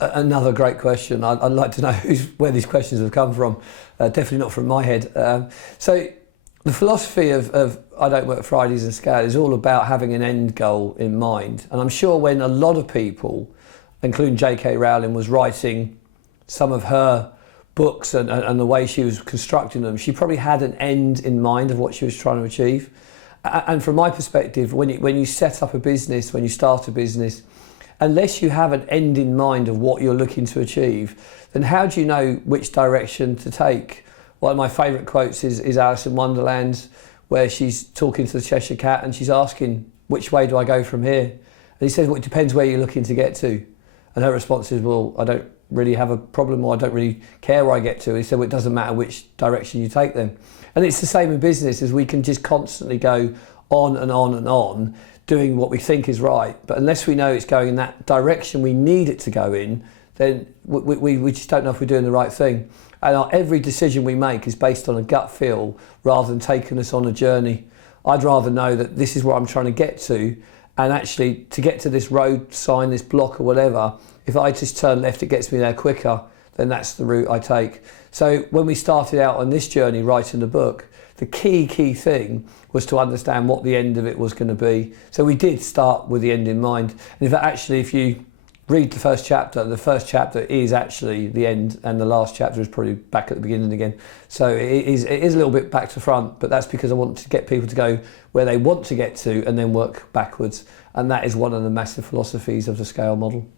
Another great question. I'd like to know where these questions have come from. Definitely not from my head. So the philosophy of I don't work Fridays and scale is all about having an end goal in mind. And I'm sure when a lot of people, including J.K. Rowling, was writing some of her books and the way she was constructing them, she probably had an end in mind of what she was trying to achieve. And from my perspective, when you set up a business, when you start a business, unless you have an end in mind of what you're looking to achieve, then how do you know which direction to take? One of my favourite quotes is Alice in Wonderland, where she's talking to the Cheshire Cat and she's asking, which way do I go from here? And he says, well, it depends where you're looking to get to. And her response is, well, I don't really have a problem, or I don't really care where I get to. And he said, well, it doesn't matter which direction you take then. And it's the same in business, as we can just constantly go on and on and on, doing what we think is right, but unless we know it's going in that direction we need it to go in, then we just don't know if we're doing the right thing. And every decision we make is based on a gut feel rather than taking us on a journey. I'd rather know that this is what I'm trying to get to, and actually to get to this road sign, this block or whatever, if I just turn left it gets me there quicker, then that's the route I take. So when we started out on this journey writing the book, the key thing was to understand what the end of it was going to be. So we did start with the end in mind. And if you read the first chapter is actually the end, and the last chapter is probably back at the beginning again. So it is a little bit back to front, but that's because I want to get people to go where they want to get to and then work backwards. And that is one of the massive philosophies of the scale model.